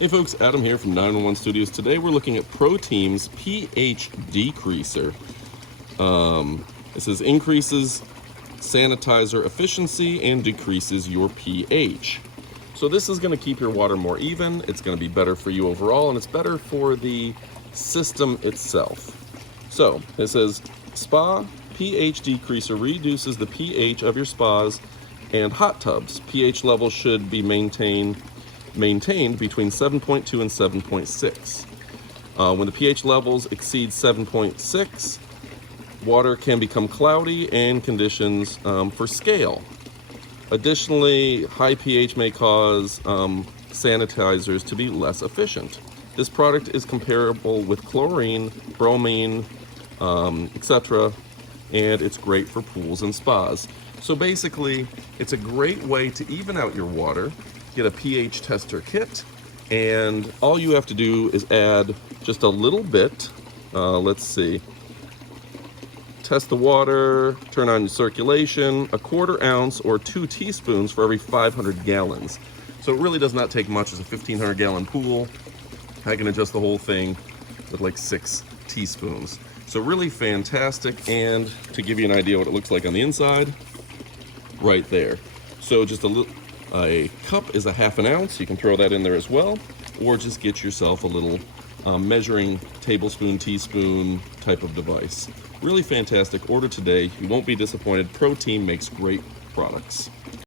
Hey folks, Adam here from 911 Studios. Today we're looking at ProTeam's pH decreaser. It says increases sanitizer efficiency and decreases your pH. So this is going to keep your water more even, it's going to be better for you overall, and it's better for the system itself. So it says spa pH decreaser reduces the pH of your spas and hot tubs. pH levels should be maintained between 7.2 and 7.6. When the pH levels exceed 7.6, water can become cloudy and conditions for scale. Additionally, high pH may cause sanitizers to be less efficient. This product is comparable with chlorine, bromine, etc., and it's great for pools and spas. So basically, it's a great way to even out your water. Get a pH tester kit, and all you have to do is add just a little bit. Let's see. Test the water, turn on your circulation, 1/4 ounce or 2 teaspoons for every 500 gallons. So it really does not take much. It's a 1,500 gallon pool. I can adjust the whole thing with like 6 teaspoons. So really fantastic, and to give you an idea what it looks like on the inside, right there. So just a cup is a 1/2 ounce. You can throw that in there as well, or just get yourself a little measuring tablespoon, teaspoon type of device. Really fantastic. Order today. You won't be disappointed. ProTeam makes great products.